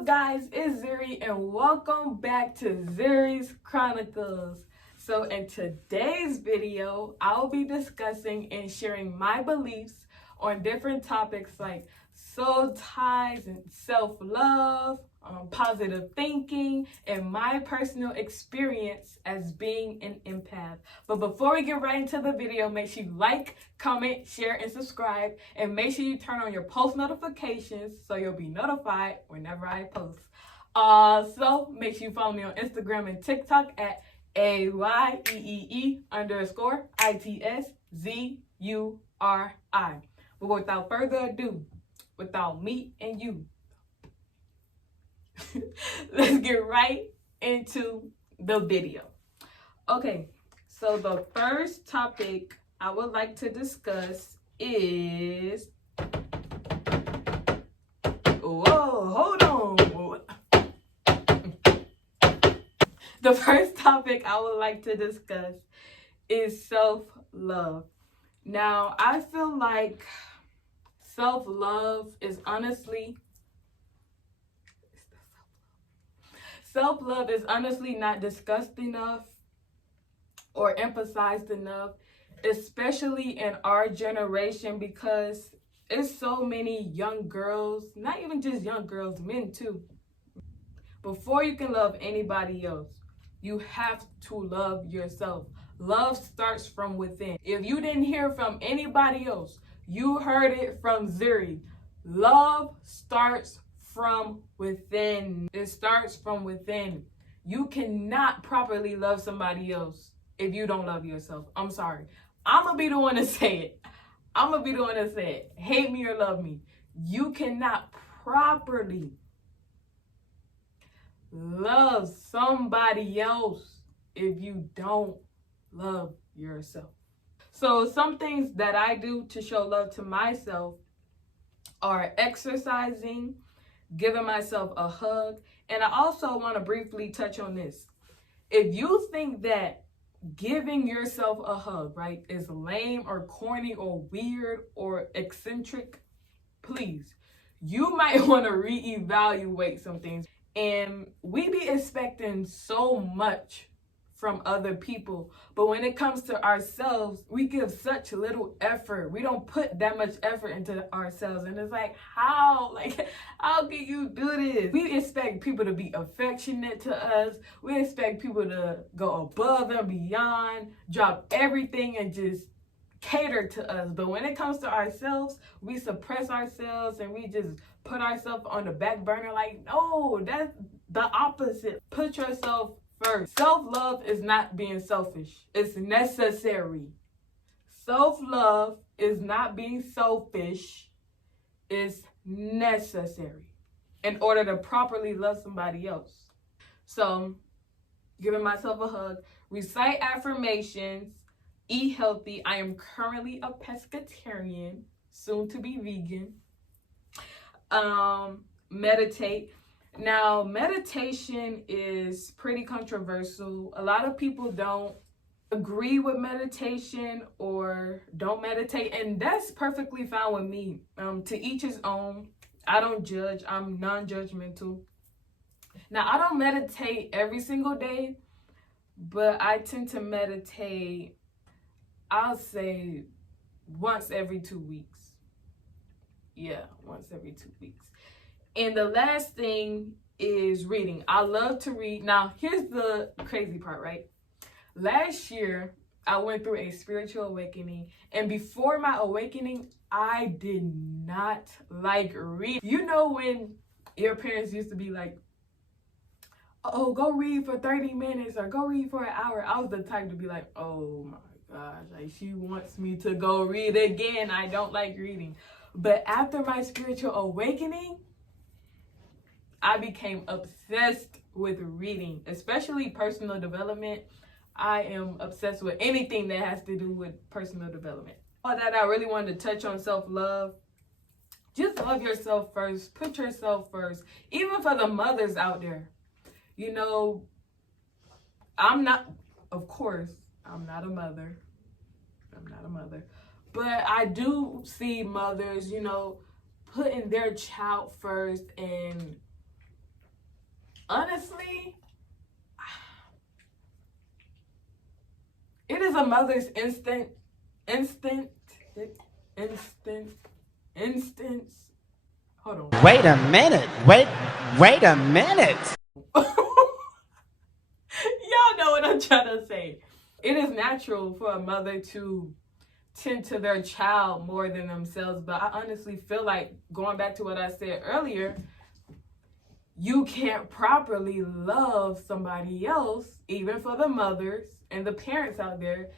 up, guys? It's Zuri, and welcome back to Zuri's Chronicles. So in today's video, I'll be discussing and sharing my beliefs on different topics like soul ties and self-love, positive thinking, and my personal experience as being an empath. But before we get right into the video, make sure you like, comment, share, and subscribe. And make sure you turn on your post notifications so you'll be notified whenever I post. So make sure you follow me on Instagram and TikTok at AYEEE_ITSZURI. But without further ado, without me and you, let's get right into the video. Okay, so the first topic I would like to discuss is... Whoa, hold on. The first topic I would like to discuss is self-love. Now, I feel like self-love is honestly not discussed enough or emphasized enough, especially in our generation, because it's so many young girls, not even just young girls, men too. Before you can love anybody else, you have to love yourself. Love starts from within. If you didn't hear from anybody else, you heard it from Zuri. Love starts from within. It starts from within. You cannot properly love somebody else if you don't love yourself. I'm sorry. I'm going to be the one to say it. Hate me or love me. You cannot properly love somebody else if you don't love yourself. So some things that I do to show love to myself are exercising, giving myself a hug, and I also want to briefly touch on this. If you think that giving yourself a hug, right, is lame or corny or weird or eccentric, please, you might want to reevaluate some things. And we be expecting so much from other people, but when it comes to ourselves, we give such little effort. We don't put that much effort into ourselves, and it's like, how can you do this? We expect people to be affectionate to us. We expect people to go above and beyond, drop everything and just cater to us. But when it comes to ourselves, we suppress ourselves and we just put ourselves on the back burner. Like, no, that's the opposite. Put yourself first. Self-love is not being selfish. It's necessary. Self-love is not being selfish. It's necessary in order to properly love somebody else. So, giving myself a hug, recite affirmations, eat healthy. I am currently a pescatarian, soon to be vegan. Meditate. Now, meditation is pretty controversial. A lot of people don't agree with meditation or don't meditate, and that's perfectly fine with me. To each his own. I don't judge. I'm non-judgmental. Now, I don't meditate every single day, but I tend to meditate, I'll say, once every 2 weeks. Yeah, once every 2 weeks. And the last thing is reading. I love to read. Now, here's the crazy part, right? Last year, I went through a spiritual awakening. And before my awakening, I did not like reading. You know when your parents used to be like, oh, go read for 30 minutes or go read for an hour. I was the type to be like, oh my gosh, like she wants me to go read again. I don't like reading. But after my spiritual awakening, I became obsessed with reading, especially personal development. I am obsessed with anything that has to do with personal development. All that I really wanted to touch on self-love. Just love yourself first. Put yourself first. Even for the mothers out there. You know, I'm not a mother. But I do see mothers, you know, putting their child first and Honestly, it is a mother's instance. Hold on. Wait a minute. Wait a minute. Y'all know what I'm trying to say. It is natural for a mother to tend to their child more than themselves, but I honestly feel like, going back to what I said earlier, you can't properly love somebody else, even for the mothers and the parents out there,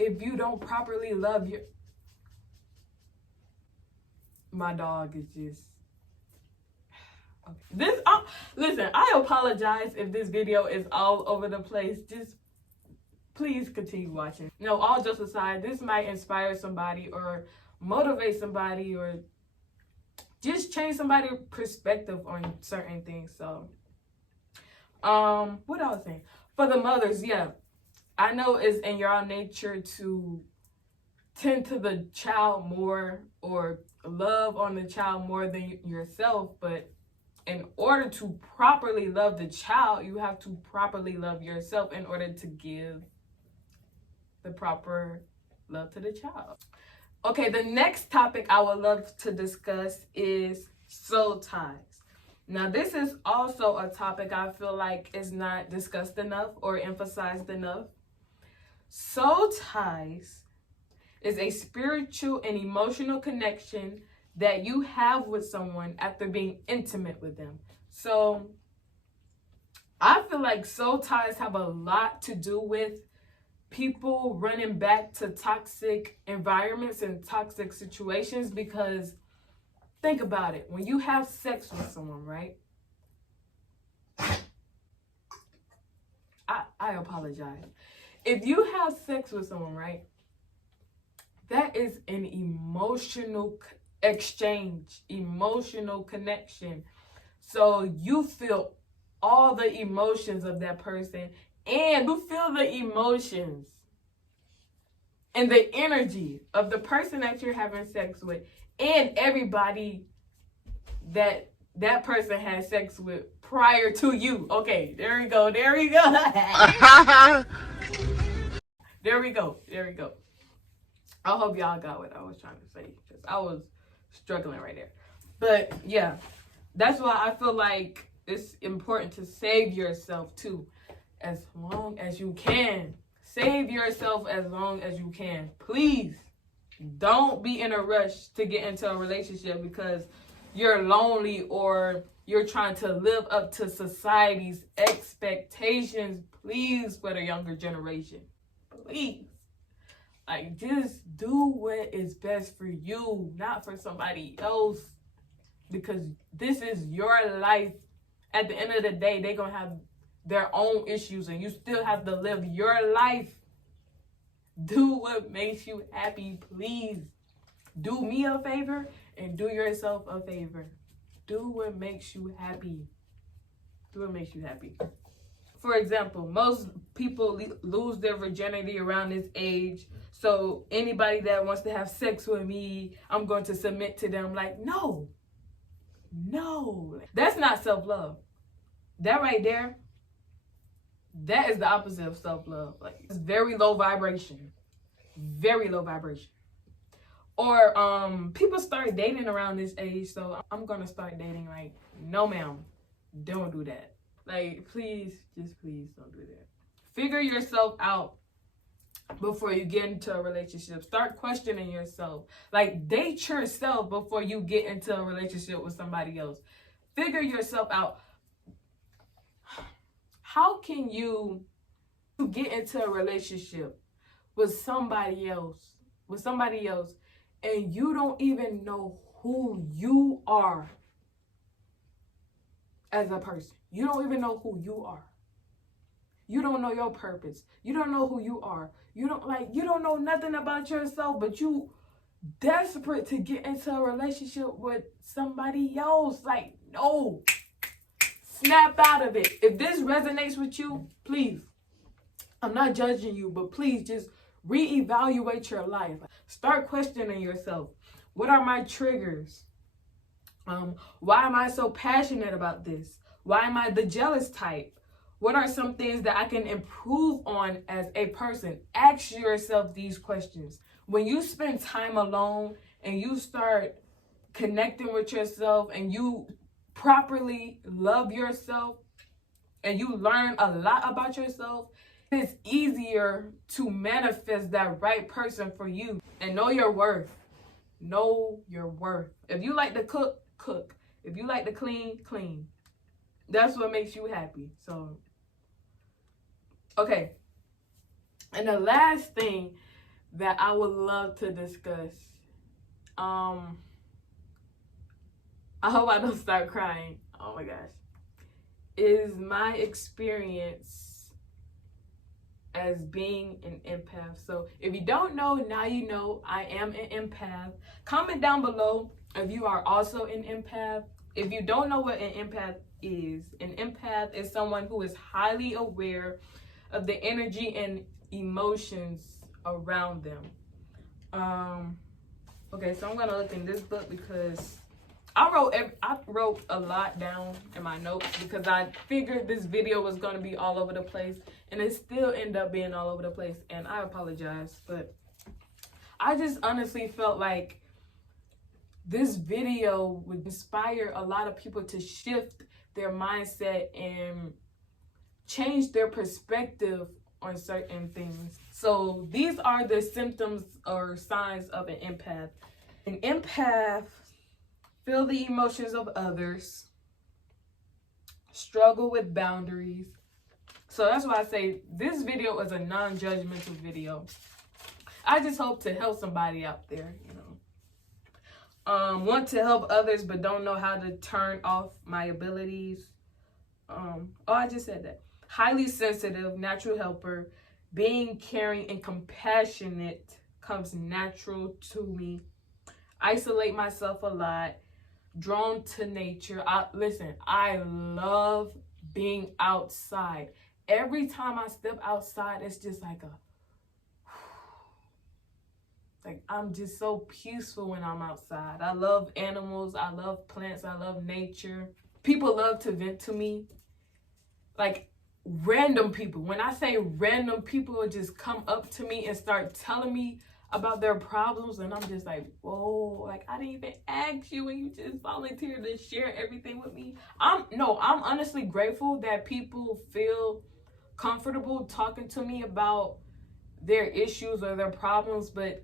if you don't properly love your... My dog is just... Okay. Listen, I apologize if this video is all over the place. Just please continue watching. No, all jokes aside, this might inspire somebody or motivate somebody or just change somebody's perspective on certain things. So, what I was saying, for the mothers, yeah, I know it's in your nature to tend to the child more or love on the child more than yourself, but in order to properly love the child, you have to properly love yourself in order to give the proper love to the child. Okay, the next topic I would love to discuss is soul ties. Now, this is also a topic I feel like is not discussed enough or emphasized enough. Soul ties is a spiritual and emotional connection that you have with someone after being intimate with them. So I feel like soul ties have a lot to do with people running back to toxic environments and toxic situations, because think about it. When you have sex with someone, right? I apologize. If you have sex with someone, right? That is an emotional exchange, emotional connection. So you feel all the emotions of that person, and you feel the emotions and the energy of the person that you're having sex with and everybody that that person had sex with prior to you. Okay, there we go. There we go. There we go. There we go. I hope y'all got what I was trying to say, because I was struggling right there. But yeah, that's why I feel like it's important to save yourself too, as long as you can. Save yourself as long as you can. Please don't be in a rush to get into a relationship because you're lonely or you're trying to live up to society's expectations. Please, for the younger generation, please. Like, just do what is best for you, not for somebody else, because this is your life. At the end of the day, they're going to have their own issues and you still have to live your life. Do what makes you happy, please. Do me a favor and do yourself a favor. Do what makes you happy. Do what makes you happy. For example, most people lose their virginity around this age. So anybody that wants to have sex with me, I'm going to submit to them. Like, no. That's not self-love. That right there, that is the opposite of self-love. Like, it's very low vibration. Very low vibration. Or people start dating around this age, so I'm going to start dating. Like, no ma'am, don't do that. Like, please, just please don't do that. Figure yourself out before you get into a relationship. Start questioning yourself. Like, date yourself before you get into a relationship with somebody else. Figure yourself out. How can you get into a relationship with somebody else, and you don't even know who you are as a person? You don't even know who you are. You don't know your purpose. You don't know who you are. You don't know nothing about yourself, but you desperate to get into a relationship with somebody else. Like, no. Snap out of it. If this resonates with you, please, I'm not judging you, but please just reevaluate your life. Start questioning yourself. What are my triggers? Why am I so passionate about this? Why am I the jealous type? What are some things that I can improve on as a person? Ask yourself these questions. When you spend time alone and you start connecting with yourself and you properly love yourself and you learn a lot about yourself, it's easier to manifest that right person for you. And know your worth. Know your worth. If you like to cook, cook. If you like to clean, clean. That's what makes you happy. So, okay. And the last thing that I would love to discuss, I hope I don't start crying. Oh my gosh. Is my experience as being an empath. So if you don't know, now you know. I am an empath. Comment down below if you are also an empath. If you don't know what an empath is someone who is highly aware of the energy and emotions around them. Okay, so I'm gonna look in this book because I wrote a lot down in my notes because I figured this video was gonna be all over the place, and it still ended up being all over the place, and I apologize, but I just honestly felt like this video would inspire a lot of people to shift their mindset and change their perspective on certain things. So these are the symptoms or signs of an empath. An empath feel the emotions of others, struggle with boundaries. So that's why I say this video is a non-judgmental video. I just hope to help somebody out there, you know. Want to help others but don't know how to turn off my abilities. I just said that. Highly sensitive, natural helper, being caring and compassionate comes natural to me. Isolate myself a lot, drawn to nature. I love being outside. Every time I step outside, it's just like I'm just so peaceful when I'm outside. I love animals, I love plants, I love nature. People love to vent to me. Like random people. When I say random people will just come up to me and start telling me about their problems, and I'm just like, whoa, like I didn't even ask you and you just volunteered to share everything with me. I'm honestly grateful that people feel comfortable talking to me about their issues or their problems, but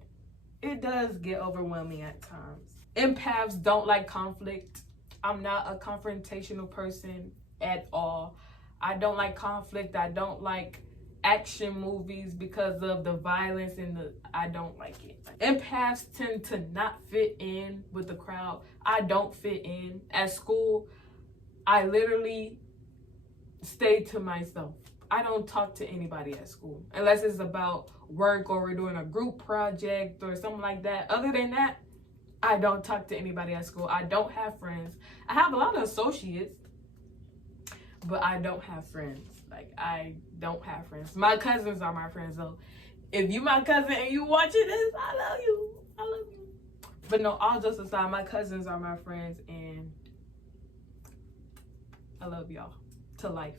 it does get overwhelming at times. Empaths don't like conflict. I'm not a confrontational person at all. I don't like conflict. I don't like action movies because of the violence I don't like it. Empaths tend to not fit in with the crowd. I don't fit in. At school, I literally stay to myself. I don't talk to anybody at school unless it's about work or we're doing a group project or something like that. Other than that, I don't talk to anybody at school. I don't have friends. I have a lot of associates, but I don't have friends. Like, I don't have friends. My cousins are my friends, though. If you my cousin and you watching this, I love you. I love you. But no, all jokes aside, my cousins are my friends, and I love y'all to life.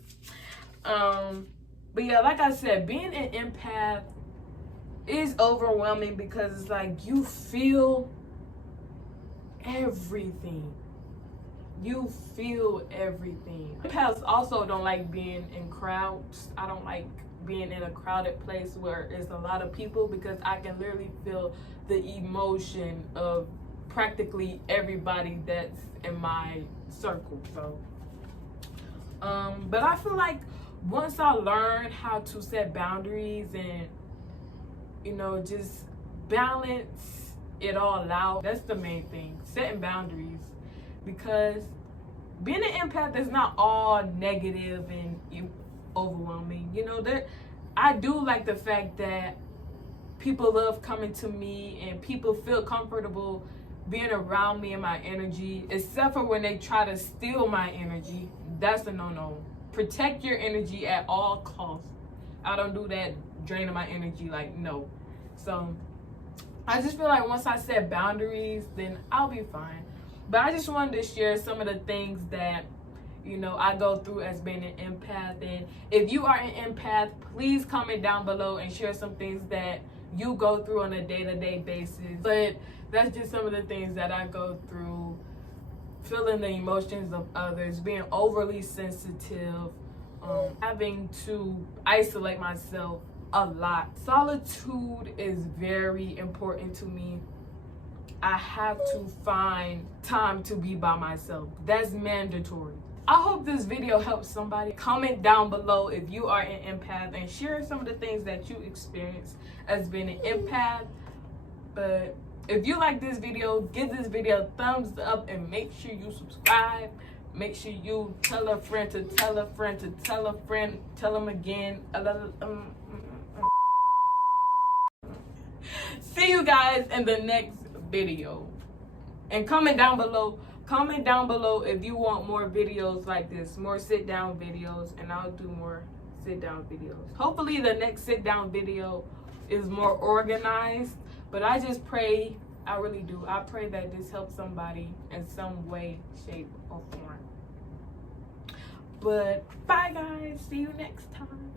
But yeah, like I said, being an empath is overwhelming because it's like you feel everything. You feel everything. Empaths also don't like being in crowds. I don't like being in a crowded place where there's a lot of people because I can literally feel the emotion of practically everybody that's in my circle. So, but I feel like once I learned how to set boundaries and, you know, just balance it all out, that's the main thing, setting boundaries. Because being an empath is not all negative and overwhelming. You know, I do like the fact that people love coming to me and people feel comfortable being around me and my energy, except for when they try to steal my energy. That's a no-no. Protect your energy at all costs. I don't do that draining my energy, like, no. So I just feel like once I set boundaries, then I'll be fine. But I just wanted to share some of the things that, I go through as being an empath. And if you are an empath, please comment down below and share some things that you go through on a day-to-day basis. But that's just some of the things that I go through. Feeling the emotions of others, being overly sensitive, having to isolate myself a lot. Solitude is very important to me. I have to find time to be by myself. That's mandatory. I hope this video helps somebody. Comment down below if you are an empath and share some of the things that you experience as being an empath. But if you like this video, give this video a thumbs up and make sure you subscribe. Make sure you tell a friend to tell a friend to tell a friend, tell them again. See you guys in the next video. And comment down below if you want more videos like this, more sit down videos, and I'll do more sit down videos. Hopefully the next sit down video is more organized, but I just pray, I really do, I pray that this helps somebody in some way, shape, or form. But bye guys, see you next time.